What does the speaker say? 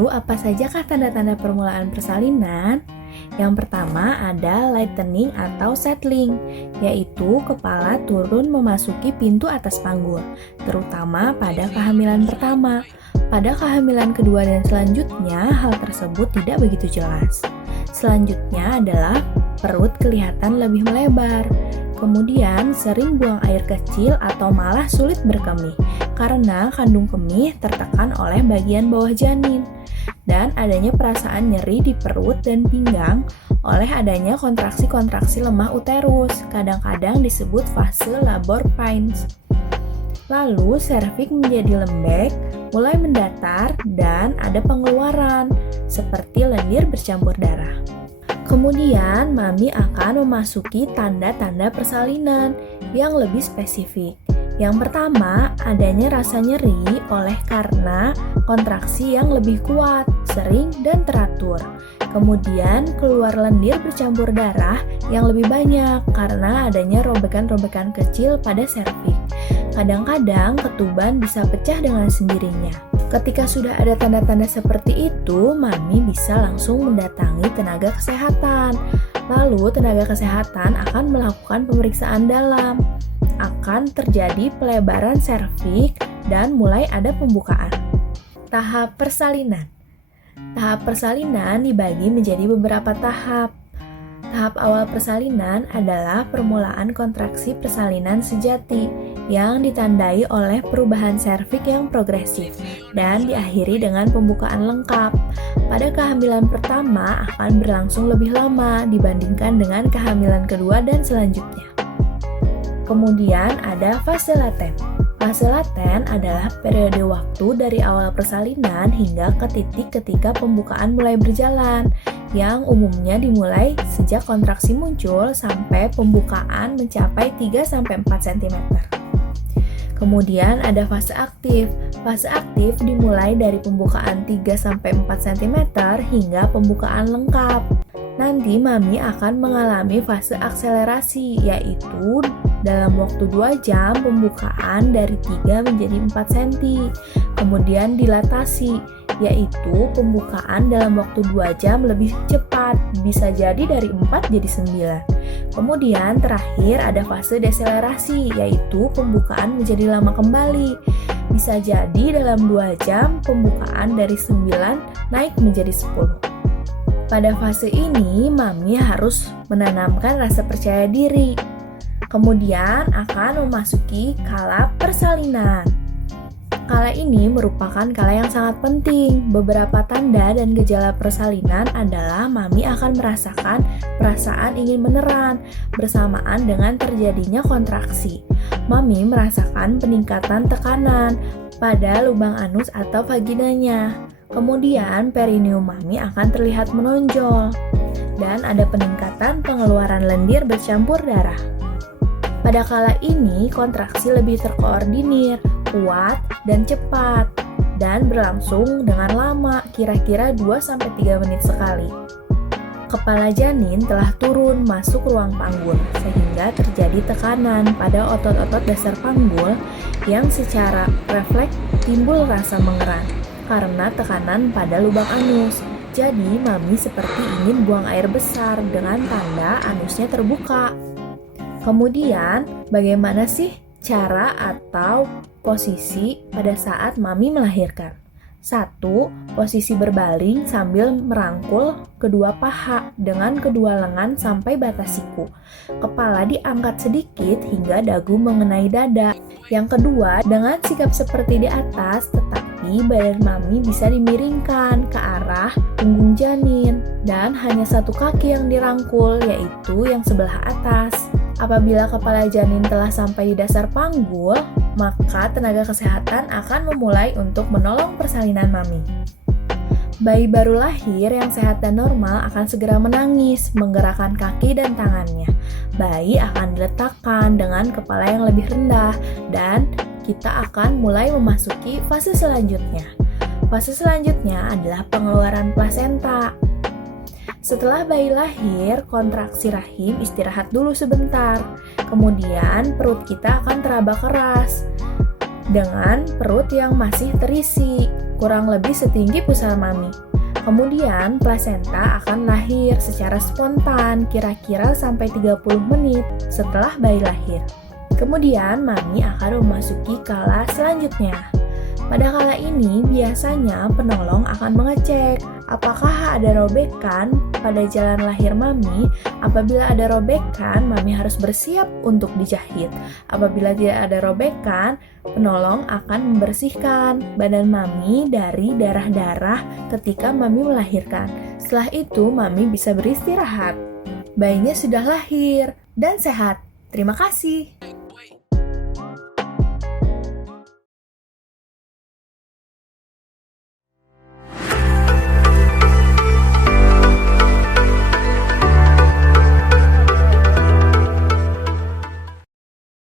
Lalu, apa sajakah tanda-tanda permulaan persalinan? Yang pertama ada lightening atau settling, yaitu kepala turun memasuki pintu atas panggul, terutama pada kehamilan pertama. Pada kehamilan kedua dan selanjutnya, hal tersebut tidak begitu jelas. Selanjutnya adalah perut kelihatan lebih melebar. Kemudian sering buang air kecil atau malah sulit berkemih karena kandung kemih tertekan oleh bagian bawah janin. Dan adanya perasaan nyeri di perut dan pinggang oleh adanya kontraksi-kontraksi lemah uterus, kadang-kadang disebut fase labor pains. Lalu serviks menjadi lembek, mulai mendatar, dan ada pengeluaran, seperti lendir bercampur darah. Kemudian, mami akan memasuki tanda-tanda persalinan yang lebih spesifik. Yang pertama, adanya rasa nyeri oleh karena kontraksi yang lebih kuat, sering, dan teratur. Kemudian, keluar lendir bercampur darah yang lebih banyak karena adanya robekan-robekan kecil pada serviks. Kadang-kadang, ketuban bisa pecah dengan sendirinya. Ketika sudah ada tanda-tanda seperti itu, mami bisa langsung mendatangi tenaga kesehatan. Lalu, tenaga kesehatan akan melakukan pemeriksaan dalam. Akan terjadi pelebaran serviks dan mulai ada pembukaan. Tahap persalinan. Tahap persalinan dibagi menjadi beberapa tahap. Tahap awal persalinan adalah permulaan kontraksi persalinan sejati yang ditandai oleh perubahan serviks yang progresif dan diakhiri dengan pembukaan lengkap. Pada kehamilan pertama akan berlangsung lebih lama dibandingkan dengan kehamilan kedua dan selanjutnya. Kemudian ada fase laten. Fase laten adalah periode waktu dari awal persalinan hingga ke titik ketika pembukaan mulai berjalan, yang umumnya dimulai sejak kontraksi muncul sampai pembukaan mencapai 3-4 cm. Kemudian ada fase aktif. Fase aktif dimulai dari pembukaan 3-4 cm hingga pembukaan lengkap. Nanti mami akan mengalami fase akselerasi, yaitu dalam waktu 2 jam pembukaan dari 3 menjadi 4 cm. Kemudian dilatasi, yaitu pembukaan dalam waktu 2 jam lebih cepat, bisa jadi dari 4 jadi 9. Kemudian terakhir ada fase deselerasi, yaitu pembukaan menjadi lama kembali. Bisa jadi dalam 2 jam pembukaan dari 9 naik menjadi 10. Pada fase ini, mami harus menanamkan rasa percaya diri. Kemudian akan memasuki kala persalinan. Kala ini merupakan kala yang sangat penting. Beberapa tanda dan gejala persalinan adalah mami akan merasakan perasaan ingin meneran bersamaan dengan terjadinya kontraksi. Mami merasakan peningkatan tekanan pada lubang anus atau vaginanya. Kemudian perineum mami akan terlihat menonjol dan ada peningkatan pengeluaran lendir bercampur darah. Pada kala ini kontraksi lebih terkoordinir, kuat, dan cepat dan berlangsung dengan lama, kira-kira 2-3 menit sekali. Kepala janin telah turun masuk ruang panggul sehingga terjadi tekanan pada otot-otot dasar panggul yang secara refleks timbul rasa mengeran karena tekanan pada lubang anus. Jadi, mami seperti ingin buang air besar dengan tanda anusnya terbuka. Kemudian, bagaimana sih cara atau posisi pada saat mami melahirkan? 1. Posisi berbaring sambil merangkul kedua paha dengan kedua lengan sampai batas siku. Kepala diangkat sedikit hingga dagu mengenai dada. Yang kedua, dengan sikap seperti di atas, tetapi badan mami bisa dimiringkan ke arah punggung janin dan hanya satu kaki yang dirangkul, yaitu yang sebelah atas. Apabila kepala janin telah sampai di dasar panggul, maka tenaga kesehatan akan memulai untuk menolong persalinan mami. Bayi baru lahir yang sehat dan normal akan segera menangis, menggerakkan kaki dan tangannya. Bayi akan diletakkan dengan kepala yang lebih rendah dan kita akan mulai memasuki fase selanjutnya. Fase selanjutnya adalah pengeluaran plasenta. Setelah bayi lahir, kontraksi rahim istirahat dulu sebentar. Kemudian perut kita akan teraba keras dengan perut yang masih terisi. kurang lebih setinggi pusar mami. Kemudian plasenta akan lahir secara spontan kira-kira sampai 30 menit setelah bayi lahir. Kemudian mami akan memasuki kala selanjutnya. Pada kala ini biasanya penolong akan mengecek apakah ada robekan pada jalan lahir mami. Apabila ada robekan, mami harus bersiap untuk dijahit. Apabila tidak ada robekan, penolong akan membersihkan badan mami dari darah-darah ketika mami melahirkan. Setelah itu, mami bisa beristirahat. Bayinya sudah lahir dan sehat. Terima kasih.